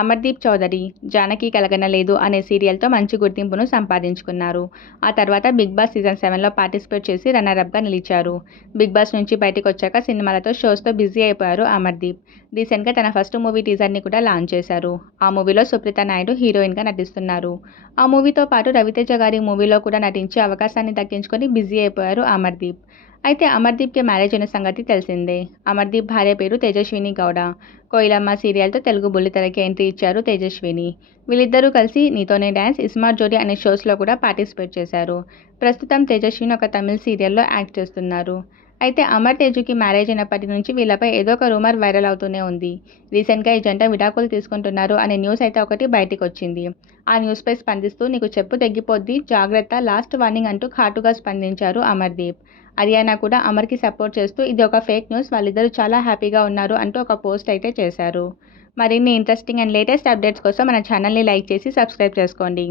అమర్దీప్ చౌదరి జానకి కలగనలేదు అనే సీరియల్తో మంచి గుర్తింపును సంపాదించుకున్నారు. ఆ తర్వాత బిగ్ బాస్ సీజన్ సెవెన్లో పార్టిసిపేట్ చేసి రన్నరప్గా నిలిచారు. బిగ్ బాస్ నుంచి బయటకు వచ్చాక సినిమాలతో షోస్తో బిజీ అయిపోయారు అమర్దీప్. రీసెంట్గా తన ఫస్ట్ మూవీ టీజర్ని కూడా లాంచ్ చేశారు. ఆ మూవీలో సుప్రీత నాయుడు హీరోయిన్గా నటిస్తున్నారు. ఆ మూవీతో పాటు రవితేజ గారి మూవీలో కూడా నటించే అవకాశాన్ని దక్కించుకొని బిజీ అయిపోయారు అమర్దీప్. అయితే అమర్దీప్కి మ్యారేజ్ అయిన సంగతి తెలిసిందే. అమర్దీప్ భార్య పేరు తేజస్విని గౌడ. కోయిలమ్మ సీరియల్తో తెలుగు బుల్లితెరకి ఎంట్రీ ఇచ్చారు తేజస్విని. వీళ్ళిద్దరూ కలిసి నీతోనే డ్యాన్స్ ఇస్మార్ట్ జోడీ అనే షోస్లో కూడా పార్టిసిపేట్ చేశారు. ప్రస్తుతం తేజస్విని ఒక తమిళ సీరియల్లో యాక్ట్ చేస్తున్నారు. అయితే అమర్ తేజుకి మ్యారేజ్ అయినప్పటి నుంచి వీళ్ళపై ఏదో ఒక రూమర్ వైరల్ అవుతూనే ఉంది. రీసెంట్గా ఈ జంట విడాకులు తీసుకుంటున్నారు అనే న్యూస్ అయితే ఒకటి బయటికి వచ్చింది. ఆ న్యూస్పై స్పందిస్తూ నీకు చెప్పు తగ్గిపోద్ది జాగ్రత్త లాస్ట్ వార్నింగ్ అంటూ ఘాటుగా స్పందించారు అమర్దీప్. హర్యానా కూడా అమర్కి సపోర్ట్ చేస్తూ ఇది ఒక ఫేక్ న్యూస్ వాళ్ళిద్దరూ చాలా హ్యాపీగా ఉన్నారు అంటూ ఒక పోస్ట్ అయితే చేశారు. మరిన్ని ఇంట్రెస్టింగ్ అండ్ లేటెస్ట్ అప్డేట్స్ కోసం మన ఛానల్ని లైక్ చేసి సబ్స్క్రైబ్ చేసుకోండి.